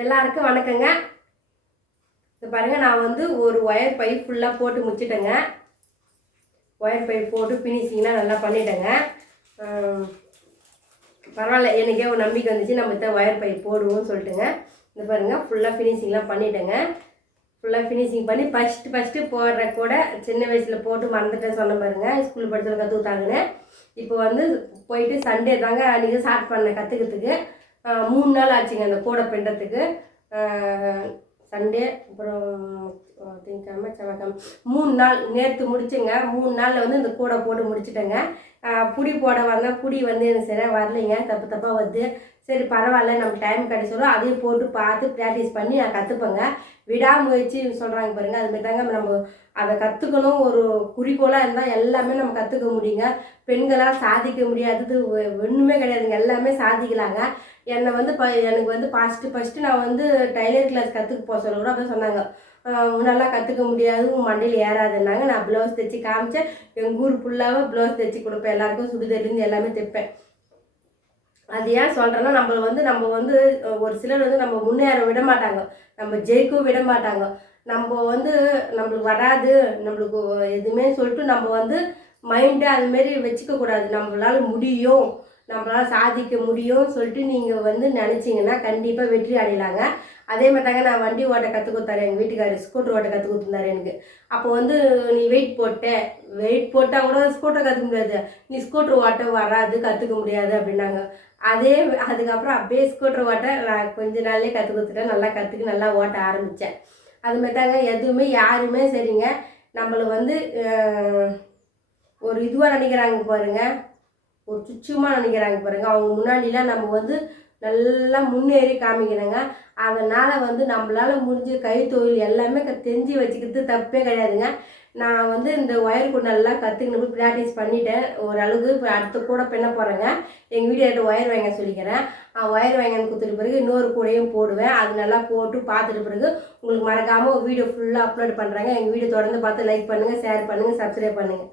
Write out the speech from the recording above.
எல்லாருக்கும் வணக்கங்க. இது பாருங்க, நான் வந்து ஒரு ஒயர் பைப் ஃபுல்லாக போட்டு முடிச்சிட்டேங்க. ஒயர் பைப் போட்டு ஃபினிஷிங்லாம் நல்லா பண்ணிட்டேங்க. பரவாயில்ல, எனக்கே ஒரு நம்பிக்கை வந்துச்சு, நம்ம இதை ஒயர் பைப் போடுவோம்னு சொல்லிட்டுங்க. இது பாருங்கள், ஃபுல்லாக ஃபினிஷிங்லாம் பண்ணிட்டேங்க. ஃபுல்லாக ஃபினிஷிங் பண்ணி ஃபஸ்ட்டு போடுற கூட சின்ன வயசில் போட்டு மறந்துட்டேன்னு சொன்ன பாருங்க, ஸ்கூல் படித்தல கற்றுக்கிட்டாங்கன்னு. இப்போ வந்து போயிட்டு சண்டே தாங்க அன்றைக்கி ஸ்டார்ட் பண்ணேன் கற்றுக்கிறதுக்கு. 3 நாள் ஆச்சுங்க அந்த கூடை பின்னுறதுக்கு. சண்டே, அப்புறம் திங்கக்கிழமை, செவ்வாய்க்கிழமை, 3 நாள். நேற்று முடிச்சுங்க. 3 நாளில் வந்து இந்த கூடை போட்டு முடிச்சுட்டேங்க. புடி போட வந்தால் புடி வந்து எனக்கு சரியாக வரலைங்க, தப்பாக வருது. சரி பரவாயில்ல, நம்ம டைம் கிடைச்சோம் அதையும் போட்டு பார்த்து ப்ராக்டிஸ் பண்ணி நான் கற்றுப்பேங்க. விடாமுயற்சி சொல்கிறாங்க பாருங்கள், அதுமாரி தாங்க நம்ம அதை கற்றுக்கணும். ஒரு குறிக்கோளாக இருந்தால் எல்லாமே நம்ம கற்றுக்க முடியுங்க. பெண்களால் சாதிக்க முடியாதது ஒன்றுமே கிடையாதுங்க, எல்லாமே சாதிக்கலாங்க. என்னை வந்து எனக்கு வந்து ஃபஸ்ட்டு நான் வந்து டைலர் கிளாஸ் கற்றுக்க போக சொல்ல கூட அப்போ சொன்னாங்க, நல்லா கற்றுக்க முடியாது, மண்டையில் ஏறாதுன்னாங்க. நான் ப்ளவுஸ் தைச்சி காமிச்சேன். எங்கள் ஊர் ஃபுல்லாக ப்ளவுஸ் தைச்சி கொடுப்பேன், எல்லாருக்கும் சுடிதார்லேருந்து எல்லாமே தைப்பேன். அது ஏன் சொல்கிறேன்னா, நம்ம வந்து ஒரு சிலர் வந்து நம்ம முன்னேற விட மாட்டாங்க, நம்ம ஜெயிக்கவும் விட மாட்டாங்க. நம்ம வந்து நம்மளுக்கு வராது, நம்மளுக்கு எதுவுமே சொல்லிட்டு நம்ம வந்து மைண்டை அதுமாரி வச்சுக்கக்கூடாது. நம்மளால் முடியும், நம்மளால் சாதிக்க முடியும்னு சொல்லிட்டு நீங்கள் வந்து நினச்சிங்கன்னா கண்டிப்பாக வெற்றி அடையலாங்க. அதே மாதிரி தாங்க நான் வண்டி ஓட்ட கற்றுக் கொடுத்தாரு எங்கள் வீட்டுக்காரர், ஸ்கூட்டர் ஓட்ட கற்றுக் கொடுத்துருந்தாரு எனக்கு. அப்போ வந்து நீ வெயிட் போட்டால் கூட ஸ்கூட்டர் கற்றுக்க முடியாது, நீ ஸ்கூட்டர் ஓட்ட வராது, கற்றுக்க முடியாது அப்படின்னாங்க. அதுக்கப்புறம் அப்படியே ஸ்கூட்டர் ஓட்ட நான் கொஞ்ச நாள்லேயே கற்றுக் கொடுத்துட்டேன். நல்லா கற்றுக்கு நல்லா ஓட்ட ஆரம்பித்தேன். அதுமாரி தாங்க எதுவுமே யாருமே சரிங்க, நம்மளை வந்து ஒரு இதுவாக நினைக்கிறாங்க பாருங்கள், ஒரு சுச்சமாக நினைக்கிறாங்க பாருங்கள். அவங்க முன்னாடிலாம் நம்ம வந்து நல்லா முன்னேறி காமிக்கணுங்க. அதனால் வந்து நம்மளால் முடிஞ்ச கைத்தொழில் எல்லாமே தெரிஞ்சு வச்சுக்கிறது தப்பே கிடையாதுங்க. நான் வந்து இந்த ஒயர் கூட நல்லா கற்றுக்கணும், ப்ராக்டிஸ் பண்ணிட்டேன் ஓரளவுக்கு. இப்போ அடுத்த கூட பின்ன போகிறேங்க. எங்கள் வீடியோட்ட ஒயர் வாங்க சொல்லிக்கிறேன். ஒயர் வாங்கன்னு கொடுத்துட்டு பிறகு இன்னொரு கூடையும் போடுவேன். அது நல்லா போட்டு பார்த்துட்டு பிறகு உங்களுக்கு மறக்காமல் ஒரு வீடியோ ஃபுல்லாக அப்லோட் பண்ணுறேங்க. எங்கள் வீடியோ தொடர்ந்து பார்த்து லைக் பண்ணுங்கள், ஷேர் பண்ணுங்கள், சப்ஸ்கிரைப் பண்ணுங்கள்.